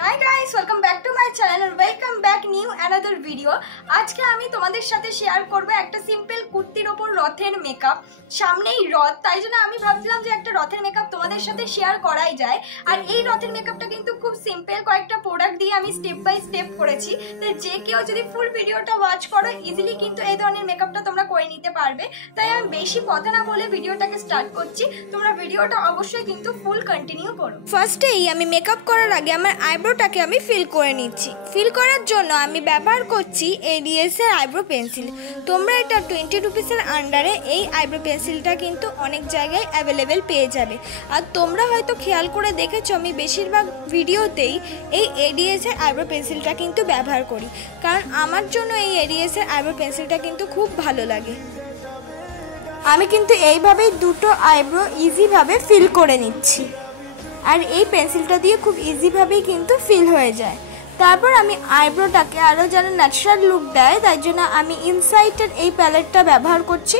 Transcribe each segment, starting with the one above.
Hi guys, welcome back to my channel, welcome back new another video. আজকে আমি তোমাদের সাথে শেয়ার করব একটা সিম্পল কুর্তির ওপর রথের মেকআপ। সামনেই রথ, তাই জন্য আমি ভাবছিলাম যে একটা রথের মেকআপ তোমাদের সাথে শেয়ার করাই যায়। আর এই রথের মেকআপটা কিন্তু খুব সিম্পল, কয়েকটা প্রোডাক্ট দিয়ে আমি স্টেপ বাই স্টেপ করেছি। তো যে কেউ যদি ফুল ভিডিওটা ওয়াচ করো, ইজিলি কিন্তু এই ধরনের মেকআপটা তোমরা করে নিতে পারবে। তাই আমি বেশি কথা না বলে ভিডিওটাকে স্টার্ট করছি। তোমরা ভিডিওটা অবশ্যই কিন্তু ফুল কন্টিনিউ করো। ফার্স্টেই আমি মেকআপ করার আগে আমার আইব্রোটাকে আমি ফিল করে নিচ্ছি। ফিল করার জন্য আমি ব্যবহার করছি ADS এর আইব্রো পেন্সিল। তোমরা এটা 20 রুপিসের আন্ডারে এই আইব্রো পেন্সিলটা কিন্তু অনেক জায়গায় অ্যাভেলেবেল পেয়ে যাবে। আর তোমরা হয়তো খেয়াল করে দেখেছো, আমি বেশিরভাগ ভিডিওতেই এই ADS এর আইব্রো পেন্সিলটা কিন্তু ব্যবহার করি, কারণ আমার জন্য এই ADS এর আইব্রো পেন্সিলটা কিন্তু খুব ভালো লাগে। আমি কিন্তু এইভাবেই দুটো আইব্রো ইজিভাবে ফিল করে নিচ্ছি, আর এই পেন্সিলটা দিয়ে খুব ইজিভাবেই কিন্তু ফিল হয়ে যায়। তারপর আমি আইব্রোটাকে আরও যেন ন্যাচারাল লুক দেয়, তাই জন্য আমি ইনসাইটের এই প্যালেটটা ব্যবহার করছি।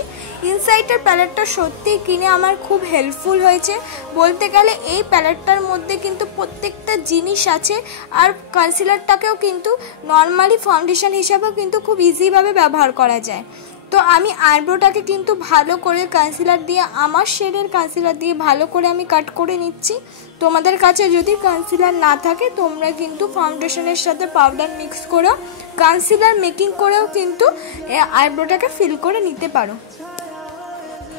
ইনসাইটের প্যালেটটা সত্যিই কিনে আমার খুব হেল্পফুল হয়েছে। বলতে গেলে এই প্যালেটটার মধ্যে কিন্তু প্রত্যেকটা জিনিস আছে, আর কনসিলারটাকেও কিন্তু নর্মালি ফাউন্ডেশন হিসাবেও কিন্তু খুব ইজিভাবে ব্যবহার করা যায়। তো আমি আইব্রোটাকে কিন্তু ভালো করে কনসিলার দিয়ে, আমার শেডের কনসিলার দিয়ে ভালো করে আমি কাট করে নিচ্ছি। তোমাদের কাছে যদি কনসিলার না থাকে, তোমরা কিন্তু ফাউন্ডেশনের সাথে পাউডার মিক্স করেও কনসিলার মেকিং করেও কিন্তু আইব্রোটাকে ফিল করে নিতে পারো।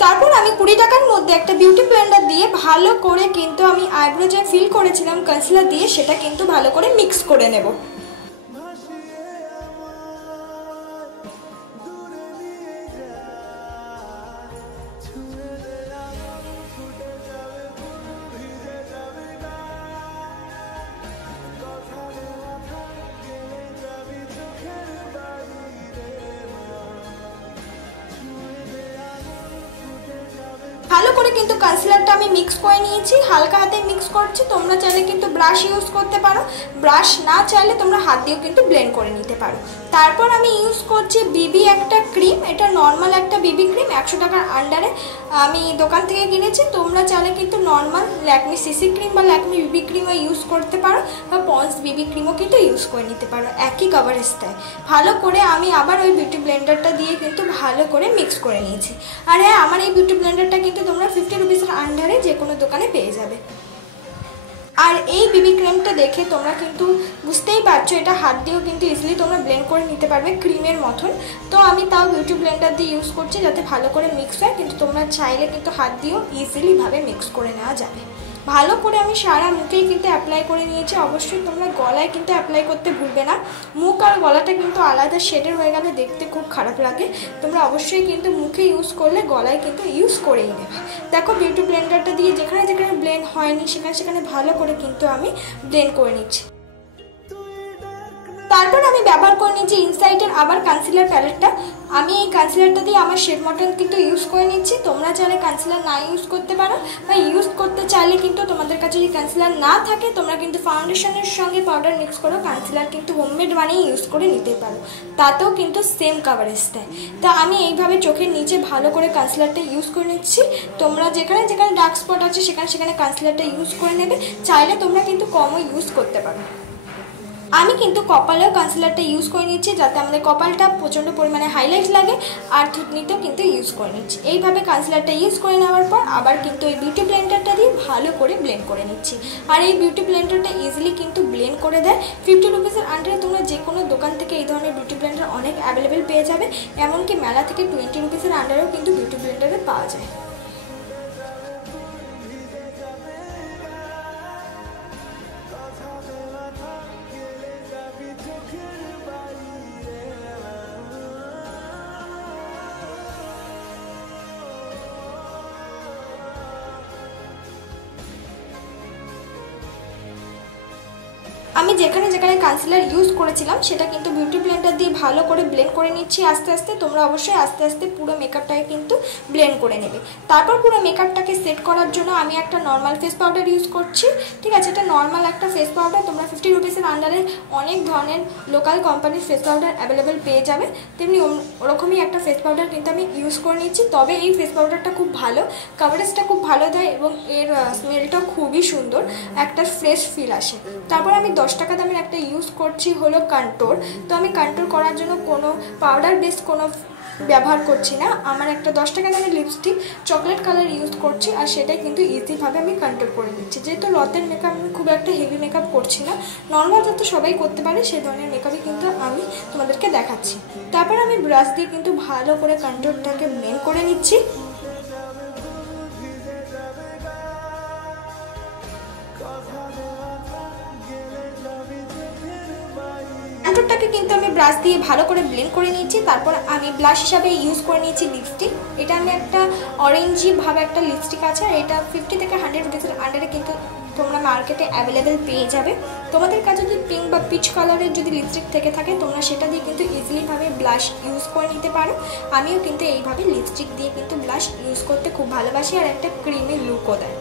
তারপর আমি 20 টাকার মধ্যে একটা বিউটি ব্লেন্ডার দিয়ে ভালো করে কিন্তু আমি আইব্রো যে ফিল করেছিলাম কনসিলার দিয়ে, সেটা কিন্তু ভালো করে মিক্স করে নেব। ভালো করে কিন্তু কনসিলারটা আমি মিক্স করে নিয়েছি, হালকা হাতে মিক্স করছি। তোমরা চাইলে কিন্তু ব্রাশ ইউজ করতে পারো, ব্রাশ না চাইলে তোমরা হাত দিয়েও কিন্তু ব্লেন্ড করে নিতে পারো। তারপর আমি ইউজ করছি বিবি একটা ক্রিম। এটা নর্মাল একটা বিবি ক্রিম, 100 টাকার আন্ডারে আমি দোকান থেকে কিনেছি। তোমরা চাইলে কিন্তু নর্মাল ল্যাকমি সিসি ক্রিম বা ল্যাকমি বিবি ক্রিমও ইউজ করতে পারো, বা পন্স বিবি ক্রিমও কিন্তু ইউজ করে নিতে পারো, একই কভারেজ দেয়। ভালো করে আমি আবার ওই বিউটি ব্লেন্ডারটা দিয়ে কিন্তু ভালো করে মিক্স করে নিয়েছি। আর হ্যাঁ, আমার এই বিউটি ব্লেন্ডারটা কিন্তু তোমরা 50 রুপিসের আন্ডারে যে কোনো দোকানে পেয়ে যাবে। আর এই বিবি ক্রিমটা দেখে তোমরা কিন্তু বুঝতেই পারছো, এটা হাত দিয়েও কিন্তু ইজিলি তোমরা ব্লেন্ড করে নিতে পারবে ক্রিমের মতন। তো আমি তাও বিউটি ব্লেন্ডার দিয়ে ইউজ করছি যাতে ভালো করে মিক্স হয়, কিন্তু তোমরা চাইলে কিন্তু হাত দিয়েও ইজিলিভাবে মিক্স করে নেওয়া যাবে। ভালো করে আমি সারা মুখেই কিন্তু অ্যাপ্লাই করে নিয়েছি। অবশ্যই তোমরা গলায় কিন্তু অ্যাপ্লাই করতে ভুলবে না, মুখ আর গলাটা কিন্তু আলাদা শেডের হয়ে গেলে দেখতে খুব খারাপ লাগে। তোমরা অবশ্যই কিন্তু মুখে ইউজ করলে গলায় কিন্তু ইউজ করেই নেবে। দেখো, বিউটি ব্লেন্ডারটা দিয়ে যেখানে যেখানে ব্লেন্ড হয়নি সেখানে সেখানে ভালো করে কিন্তু আমি ব্লেন্ড করে নিচ্ছি। তারপর আমি ব্যবহার করে নিচ্ছি ইনসাইটের আবার কনসিলার প্যালেটটা। আমি এই কনসিলারটা দিয়ে আমার শেড মটন কিন্তু ইউজ করে নিচ্ছি। তোমরা চাইলে কনসিলার না ইউজ করতে পারো, বা ইউজ করতে চাইলে কিন্তু তোমাদের কাছে যদি কনসিলার না থাকে, তোমরা কিন্তু ফাউন্ডেশনের সঙ্গে পাউডার মিক্স করো, কনসিলার কিন্তু হোমমেড বানিয়ে ইউজ করে নিতে পারো, তাতেও কিন্তু সেম কাভারেজ দেয়। তা আমি এইভাবে চোখের নিচে ভালো করে কনসিলারটা ইউজ করে নিচ্ছি। তোমরা যেখানে যেখানে ডার্ক স্পট আছে সেখানে সেখানে কনসিলারটা ইউজ করে নেবে, চাইলে তোমরা কিন্তু কমও ইউজ করতে পারো। আমি কিন্তু কপালেও কনসিলারটা ইউজ করে নিচ্ছি, যাতে আমাদের কপালটা প্রচণ্ড পরিমাণে হাইলাইট লাগে, আর থুতনিতেও কিন্তু ইউজ করে নিচ্ছি। এইভাবে কনসিলারটা ইউজ করে নেওয়ার পর আবার কিন্তু এই বিউটি ব্লেন্ডারটা দিয়ে ভালো করে ব্লেন্ড করে নিচ্ছি। আর এই বিউটি ব্লেন্ডারটা ইজিলি কিন্তু ব্লেন্ড করে দেয়। 50 রুপিসের আন্ডারে তোমরা যে কোনো দোকান থেকে এই ধরনের বিউটি ব্লেন্ডার অনেক অ্যাভেলেবেল পেয়ে যাবে। এমনকি মেলা থেকে 20 রুপিসের আন্ডারেও কিন্তু বিউটি ব্লেন্ডারে পাওয়া যায়। আমি যেখানে যেখানে কনসিলার ইউজ করেছিলাম সেটা কিন্তু বিউটি ব্লেন্ডার দিয়ে ভালো করে ব্লেন্ড করে নিচ্ছি আস্তে আস্তে। তোমরা অবশ্যই আস্তে আস্তে পুরো মেকআপটাকে কিন্তু ব্লেন্ড করে নেবে। তারপর পুরো মেকআপটাকে সেট করার জন্য আমি একটা নর্মাল ফেস পাউডার ইউজ করছি। ঠিক আছে, এটা নর্মাল একটা ফেস পাউডার। তোমরা 50 রুপিসের আন্ডারে অনেক ধরনের লোকাল কোম্পানির ফেস পাউডার অ্যাভেলেবেল পেয়ে যাবে, তেমনি ওরকমই একটা ফেস পাউডার কিন্তু আমি ইউজ করে নিচ্ছি। তবে এই ফেস পাউডারটা খুব ভালো, কাভারেজটা খুব ভালো দেয় এবং এর স্মেলটা খুবই সুন্দর, একটা ফ্রেশ ফিল আসে। তারপর আমি 10 টাকা দামের একটা ইউজ করছি হলো কন্ট্যুর। তো আমি কন্ট্যুর করার জন্য কোনো পাউডার বেস কোনো ব্যবহার করছি না। আমার একটা 10 টাকা দামের লিপস্টিক চকলেট কালার ইউজ করছি, আর সেটাই কিন্তু ইজিভাবে আমি কন্ট্রোল করে নিচ্ছি। যেহেতু রথের মেকআপ আমি খুব একটা হেভি মেকআপ করছি না, নর্মাল যাতে সবাই করতে পারে সেই ধরনের মেকআপই কিন্তু আমি তোমাদেরকে দেখাচ্ছি। তারপর আমি ব্রাশ দিয়ে কিন্তু ভালো করে কন্ট্রোলটাকে ব্লেন্ড করে নিচ্ছি। কন্ট্যুরটাকে কিন্তু আমি ব্রাশ দিয়ে ভালো করে ব্লেন্ড করে নিয়েছি। তারপর আমি ব্লাশ হিসাবে ইউজ করে নিয়েছি লিপস্টিক। এটা আমি একটা অরেঞ্জি ভাবে একটা লিপস্টিক আছে, আর এটা 50 থেকে 100 রুপিসের আন্ডারে কিন্তু তোমরা মার্কেটে অ্যাভেলেবেল পেয়ে যাবে। তোমাদের কাছে যদি পিঙ্ক বা পিচ কালারের যদি লিপস্টিক থেকে থাকে তোমরা সেটা দিয়ে কিন্তু ইজিলিভাবে ব্লাশ ইউজ করে নিতে পারো। আমিও কিন্তু এইভাবে লিপস্টিক দিয়ে কিন্তু ব্লাশ ইউজ করতে খুব ভালোবাসি, আর একটা ক্রিমি লুকও দেয়।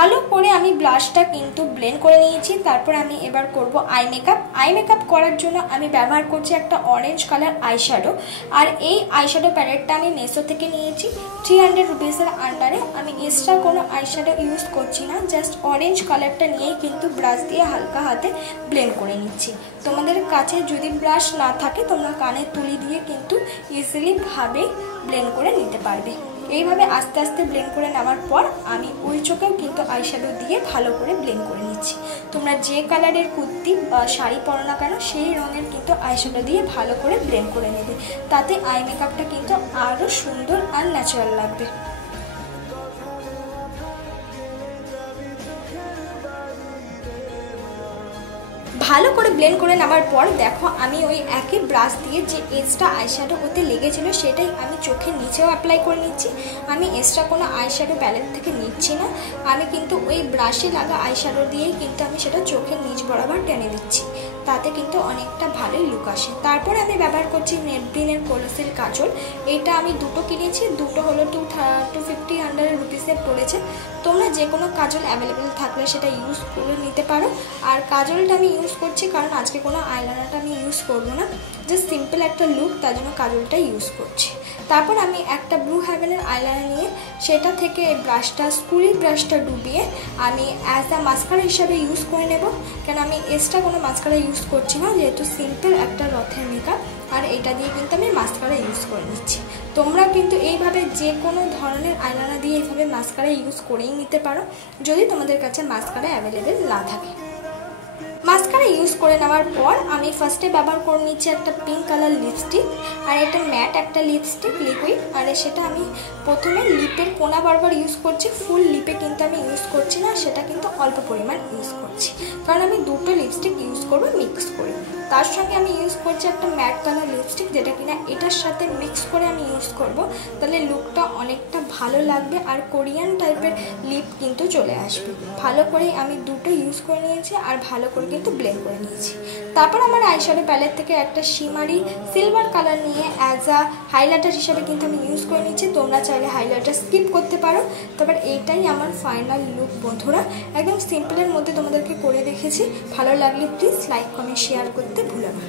ভালো করে আমি ব্লাশটা কিন্তু ব্লেন্ড করে নিয়েছি। তারপর আমি এবার করব আই মেকআপ। আই মেকআপ করার জন্য আমি ব্যবহার করছি একটা অরেঞ্জ কালার আইশ্যাডো, আর এই আইশ্যাডো প্যালেটটা আমি মেসো থেকে নিয়েছি 300 রুপিসের আন্ডারে। আমি এক্সট্রা কোনো আইশ্যাডো ইউজ করছি না, জাস্ট অরেঞ্জ কালারটা নিয়েই কিন্তু ব্রাশ দিয়ে হালকা হাতে ব্লেন্ড করে নিচ্ছি। তোমাদের কাছে যদি ব্রাশ না থাকে তোমরা কানের তুলি দিয়ে কিন্তু ইজিলিভাবে ব্লেন্ড করে নিতে পারবে। এইভাবে আস্তে আস্তে ব্লেন্ড করে নেওয়ার পর আমি ওই চোখেও কিন্তু আইশ্যাডো দিয়ে ভালো করে ব্লেন্ড করে নিচ্ছি। তোমরা যে কালারের কুর্তি বা শাড়ি পরো না কেন সেই রঙের কিন্তু আইশ্যাডো দিয়ে ভালো করে ব্লেন্ড করে নেবে, তাতে আই মেকআপটা কিন্তু আরও সুন্দর আর ন্যাচারাল লাগবে। ভালো করে ব্লেন্ড করে নেওয়ার পর দেখো আমি ওই একই ব্রাশ দিয়ে যে এক্সট্রা আইশ্যাডো ওতে লেগেছিল সেটাই আমি চোখের নিচেও অ্যাপ্লাই করে নিচ্ছি। আমি এক্সট্রা কোনো আইশ্যাডো প্যালেট থেকে নিচ্ছি না, আমি কিন্তু ওই ব্রাশে লাগা আইশ্যাডো দিয়েই কিন্তু আমি সেটা চোখের নিচ বরাবর টেনে দিচ্ছি, তাতে কিন্তু অনেকটা ভালোই লুক আসে। তারপরে আমি ব্যবহার করছি মেবলিনের কোলোসিল কাজল। এটা আমি দুটো কিনেছি, দুটো হলো 250 রুপিসে পড়েছে। তোমরা যে কোনো কাজল অ্যাভেলেবেল থাকলে সেটা ইউজ করে নিতে পারো। আর কাজলটা আমি ইউজ করছি কারণ আজকে কোনো আইলাইনারটা আমি ইউজ করবো না, জাস্ট সিম্পল একটা লুক, তার জন্য কাজলটা ইউজ করছি। তারপর আমি একটা ব্লু হেভেনের আইলাইনার নিয়ে সেটা থেকে ব্রাশটা স্কুলি ব্রাশটা ডুবিয়ে আমি অ্যাজ আ মাস্কারা হিসাবে ইউজ করে নেব, কেন আমি এক্সট্রা কোনো মাস্কারা ইউজ করছি না, যেহেতু সিম্পল একটা রথের মেকআপ, আর এটা দিয়ে কিন্তু আমি মাস্কারা ইউজ করে নিচ্ছি। তোমরা কিন্তু এইভাবে যে কোনো ধরনের আইলাইনার দিয়ে এইভাবে মাস্কারা ইউজ করেই নিতে পারো যদি তোমাদের কাছে মাস্কারা অ্যাভেলেবেল না থাকে। মাস্কারা ইউজ করে নেওয়ার পর আমি ফার্স্টে ব্যবহার করে নিচ্ছি একটা পিঙ্ক কালার লিপস্টিক, আর এটা ম্যাট একটা লিপস্টিক লিকুইড, আর সেটা আমি প্রথমে লিপের কোনা বরাবর ইউজ করছি, ফুল লিপে কিন্তু আমি ইউজ করছি না, সেটা কিন্তু অল্প পরিমাণ ইউজ করছি কারণ আমি দুটো লিপস্টিক ইউজ করবো মিক্স করে। তার সঙ্গে আমি ইউজ করছি একটা ম্যাট কালার লিপস্টিক, যেটা কিনা এটার সাথে মিক্স করে আমি ইউজ করব, তাহলে লুকটা অনেকটা ভালো লাগবে আর কোরিয়ান টাইপের লিপ কিন্তু চলে আসবে। ভালো করে আমি দুটো ইউজ করে নিয়েছি আর ভালো করে কিন্তু ব্লেন্ড করে নিয়েছি। তারপর আমার আইশ্যাডো প্যালেট থেকে একটা শিমারি সিলভার কালার নিয়ে অ্যাজ আ হাইলাইটার হিসাবে কিন্তু আমি ইউজ করে নিচ্ছি। তোমরা চাইলে হাইলাইটার স্কিপ করতে পারো। তারপর এইটাই আমার ফাইনাল লুক বন্ধুরা, একদম সিম্পলের মধ্যে তোমাদেরকে করে রেখেছি। ভালো লাগলে প্লিজ লাইক কমেন্ট শেয়ার করতে ভুলো না।